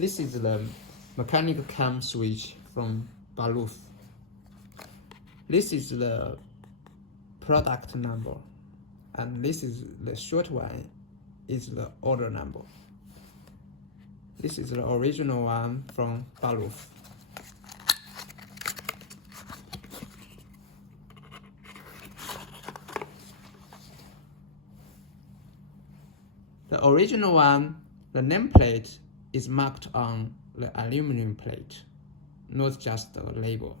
This is the mechanical cam switch from BALLUFF. This is the product number, and this is the short one, is the order number. This is the original one from BALLUFF. The original one, the nameplate is marked on the aluminum plate, not just the label.